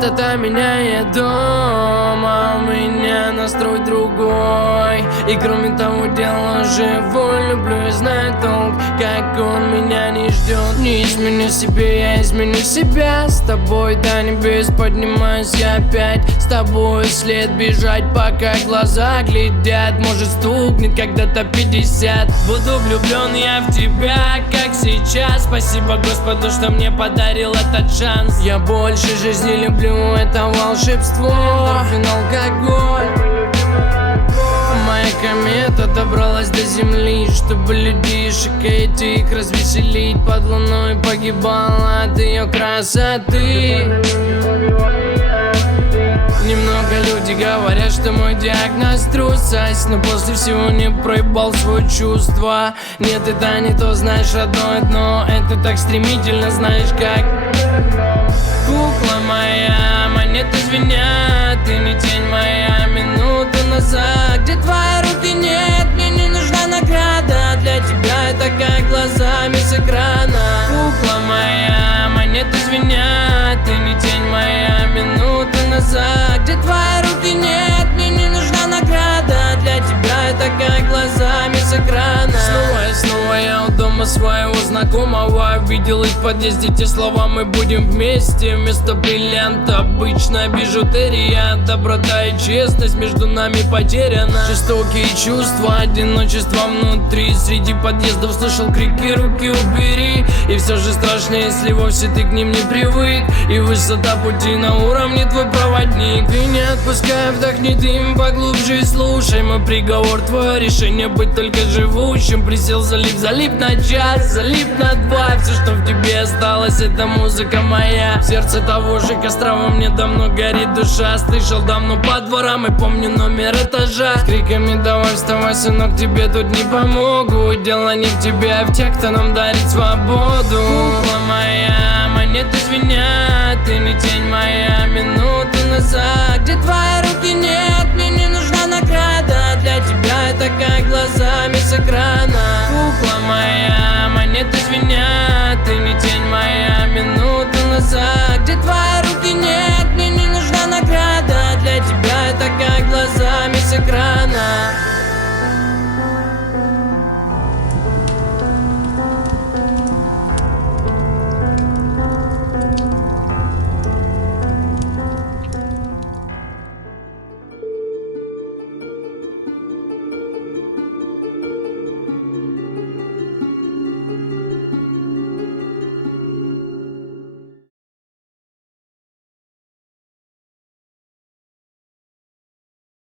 Чистота меняет дом, а у меня настрой другой. И кроме того, дело живой. Люблю и знаю толк, как он меня не ждет. Не изменю себе, я изменю себя. С тобой до небес поднимаюсь я опять. С тобой след бежать, пока глаза глядят. Может стукнет когда-то 50. Буду влюблен я в тебя, как сейчас. Спасибо Господу, что мне подарил этот шанс. Я больше жизни люблю, это волшебство. Эндорфин, алкоголь. Моя комета добралась до земли, чтобы людишек этих развеселить. Под луной погибала от ее красоты. Немного люди говорят, что мой диагноз трусость, но после всего не проебал свое чувство. Нет, это не то, знаешь, родное дно. Это так стремительно, знаешь как. Кукла моя, монеты звенят. Ты не тень моя, минуту назад. Где твои руки, нет, мне не нужна награда. Для тебя это как глазами с экрана. Кукла моя, монеты звенят. Ты не тень моя, минуту назад. Где твои руки, нет, мне не нужна награда. Для тебя это как глазами с экрана. Снова я у дома своего знакомого. Видел их в подъезде те слова: мы будем вместе. Вместо бриллианта обычная бижутерия. Доброта и честность между нами потеряна. Жестокие чувства, одиночество внутри. Среди подъездов слышал крики: руки убери. И все же страшно, если вовсе ты к ним не привык. И высота пути на уровне твой проводник. Ты не отпускай, вдохни дым поглубже и слушай мой приговор. Твое решение быть только живущим. Присел, залип на час, залип на два. Все, что в тебе осталось, это музыка моя. В сердце того же костра во мне давно горит душа. Слышал давно по дворам и помню номер этажа. С криками: давай вставай, сынок, тебе тут не помогу. Дело не в тебе, а в тех, кто нам дарит свободу. Кукла моя, монеты звенят. Ты не тень моя, минуту назад.